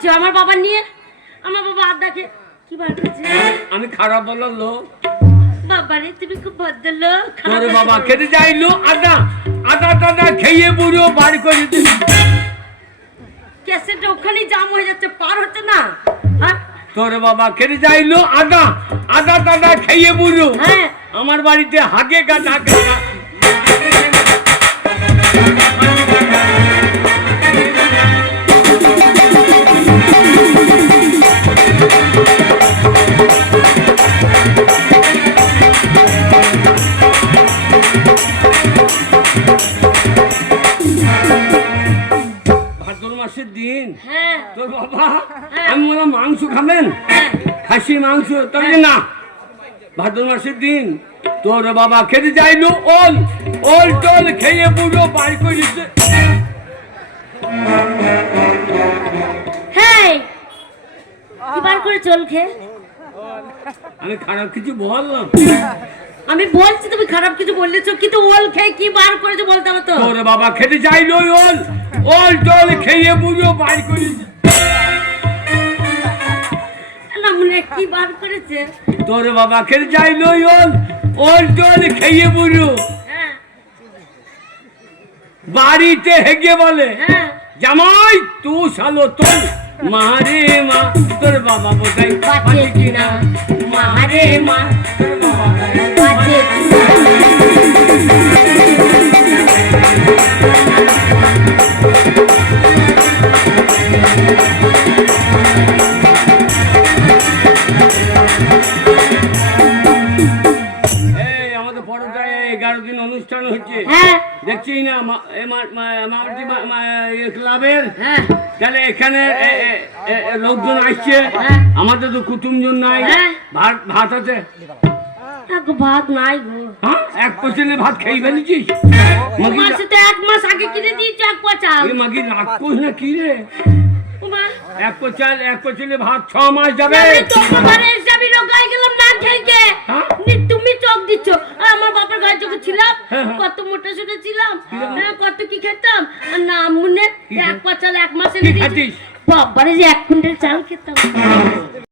কেন আমার বাবা নিয়ে? আমার বাবা আদাকে কি বার করছে? আমি খারাপ বলার লোক। বাবা রে তুমি খুব ভদ্র লোক তোর বাবা খেতে যাইলো আটা টাটা খেয়ে পুরো বাড়ি করে ক্যাসেটটা ওখানেই জাম হয়ে যাচ্ছে পার হচ্ছে না। হ্যাঁ? তোর বাবা খেতে যাইলো আটা আটা টাটা খেয়ে পুরো হ্যাঁ। আমার বাড়িতে হাগে গাছ হাগে ভাদ্র মাসের দিন? হ্যাঁ। তোর বাবা? আমি বললাম মাংস খাবেন? হ্যাঁ। খাসি মাংস তবে না। ভাদ্র মাসের দিন। তোর বাবা খেতে ওল। ওল টোল খেয়ে পুরো বাড়ি করে দিচ্ছে হ্যাঁ করে চল খেয়ে আমি খারাপ কিছু বললাম। আমি বলছি তুমি খারাপ কিছু বললেছো কিন্তু ওল খেয়ে কি বার করেছ বলতে হবে তো? তোর বাবা খেতে যাইলো ওল। ওল টোল খেয়ে পুরো বাড়ি করে দিচ্ছে না কি বার করেছে? তোর বাবা যাইলো ওল ওল টোল খেয়ে পুরো হ্যাঁ। বাড়িতে হেগে বলে হ্যাঁ। জামাই তু শালো তোর মারে মা তোর বাবা বাঁচে কিনা? মারে মা তোর বাবা এগারো দিন অনুষ্ঠান হচ্ছে। হ্যাঁ। দেখছি না মামাটি ক্লাবের। হ্যাঁ। তাহলে এখানে লোকজন আসছে। হ্যাঁ। আমাদের তো কুটুমজন নাই। ভাত ভাত আছে। ভাত নাই গো। এক পচলে ভাত খেয়ে ফেলেছিস? মাসে তো এক মাস আগে কিনে দিয়েছি এক পচাল। মাগি রাগ করিস না কি রে? এক পচাল এক পচলে ভাত ছ মাস যাবে। তোমার এসে আমি লোকাই গেলাম না খেয়ে? তুমি চোখ দিচ্ছ। ছিলাম হ্যাঁ, হ্যাঁ। কত মোটা সোটা ছিলাম ছিলাম। হ্যাঁ, কত কি খেতাম আর না মুনে এক পাঁচাল এক মাসে বাবারে যে এক কুইন্টাল চাল খেতাম